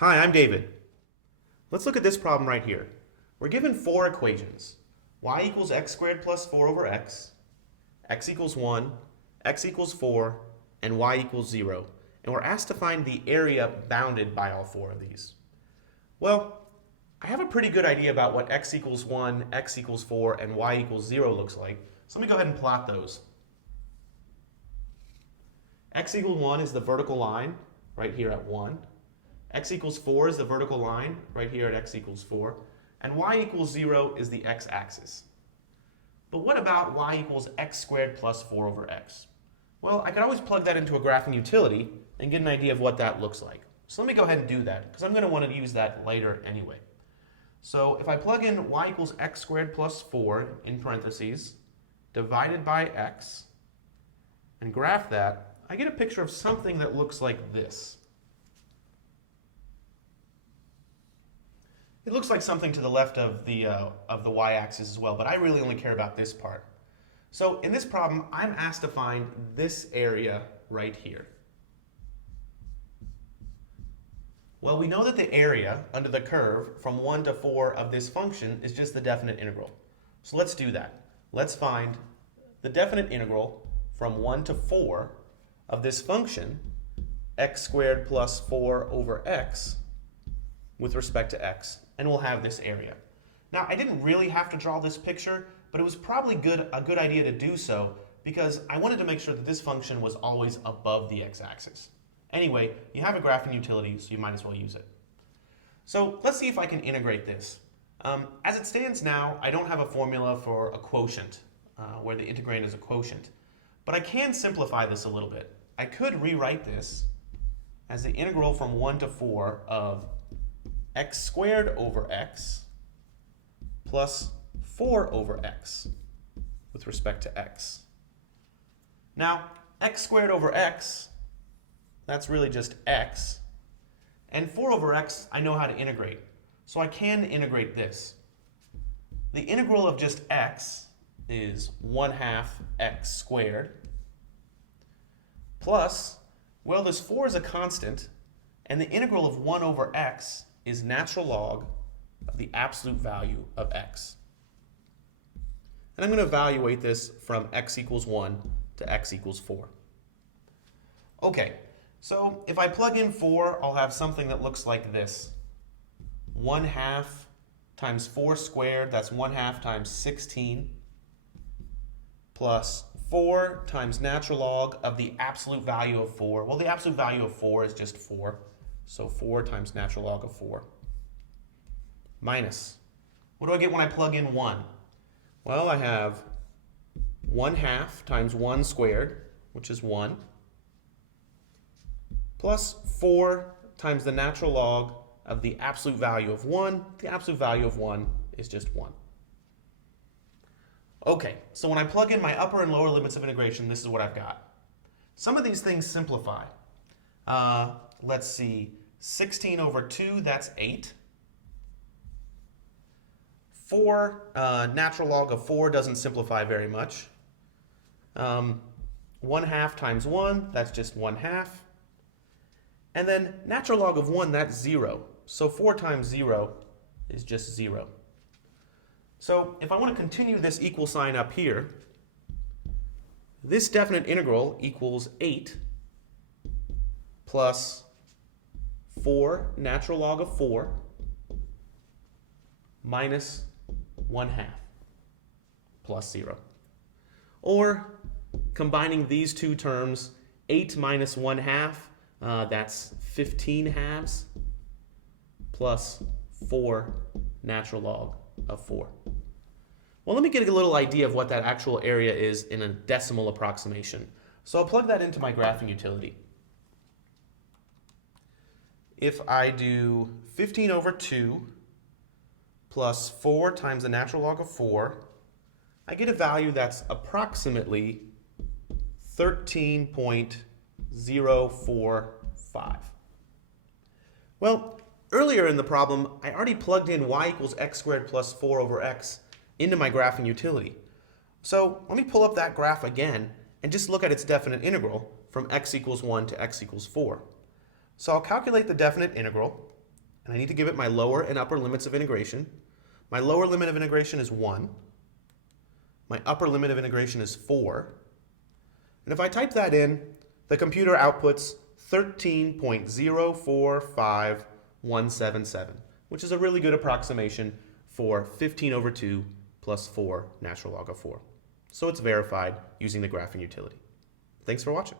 Hi, I'm David. Let's look at this problem right here. We're given four equations. Y equals x squared plus 4 over x equals 1, x equals 4, and y equals 0. And we're asked to find the area bounded by all four of these. Well, I have a pretty good idea about what x equals 1, x equals 4, and y equals 0 looks like. So let me go ahead and plot those. X equals 1 is the vertical line right here at 1. X equals 4 is the vertical line right here at x equals 4. And y equals 0 is the x-axis. But what about y equals x squared plus 4 over x? Well, I could always plug that into a graphing utility and get an idea of what that looks like. So let me go ahead and do that, because I'm going to want to use that later anyway. So if I plug in y equals x squared plus 4 in parentheses, divided by x, and graph that, I get a picture of something that looks like this. It looks like something to the left of the y-axis as well, but I really only care about this part. So in this problem, I'm asked to find this area right here. Well, we know that the area under the curve from 1 to 4 of this function is just the definite integral. So let's do that. Let's find the definite integral from 1 to 4 of this function, x squared plus 4 over x, with respect to x, and we'll have this area. Now, I didn't really have to draw this picture, but it was probably a good idea to do so because I wanted to make sure that this function was always above the x-axis. Anyway, you have a graphing utility, so you might as well use it. So let's see if I can integrate this. As it stands now, I don't have a formula for a quotient, where the integrand is a quotient, but I can simplify this a little bit. I could rewrite this as the integral from 1 to 4 of x squared over x plus 4 over x with respect to x. Now, x squared over x, that's really just x. And 4 over x, I know how to integrate. So I can integrate this. The integral of just x is 1/2 x squared plus, well, this 4 is a constant, and the integral of 1 over x is natural log of the absolute value of x. And I'm going to evaluate this from x equals 1 to x equals 4. Okay, so if I plug in 4, I'll have something that looks like this. 1/2 times 4 squared, that's 1/2 times 16, plus 4 times natural log of the absolute value of 4. Well, the absolute value of 4 is just 4. So 4 times natural log of 4. Minus. What do I get when I plug in 1? Well, I have 1/2 times 1 squared, which is 1, plus 4 times the natural log of the absolute value of 1. The absolute value of 1 is just 1. Okay, so when I plug in my upper and lower limits of integration, this is what I've got. Some of these things simplify. Let's see, 16 over 2, that's 8. 4, natural log of 4 doesn't simplify very much. 1/2 times 1, that's just 1/2. And then natural log of 1, that's 0. So 4 times 0 is just 0. So if I want to continue this equal sign up here, this definite integral equals 8 plus 4 natural log of 4 minus 1/2 plus 0. Or combining these two terms, 8 minus 1/2, that's 15 halves, plus 4 natural log of 4. Well, let me get a little idea of what that actual area is in a decimal approximation. So I'll plug that into my graphing utility. If I do 15 over 2 plus 4 times the natural log of 4, I get a value that's approximately 13.045. Well, earlier in the problem, I already plugged in y equals x squared plus 4 over x into my graphing utility. So let me pull up that graph again and just look at its definite integral from x equals 1 to x equals 4. So I'll calculate the definite integral. and I need to give it my lower and upper limits of integration. My lower limit of integration is 1. My upper limit of integration is 4. And if I type that in, the computer outputs 13.045177, which is a really good approximation for 15/2 plus 4 natural log of 4. So it's verified using the graphing utility. Thanks for watching.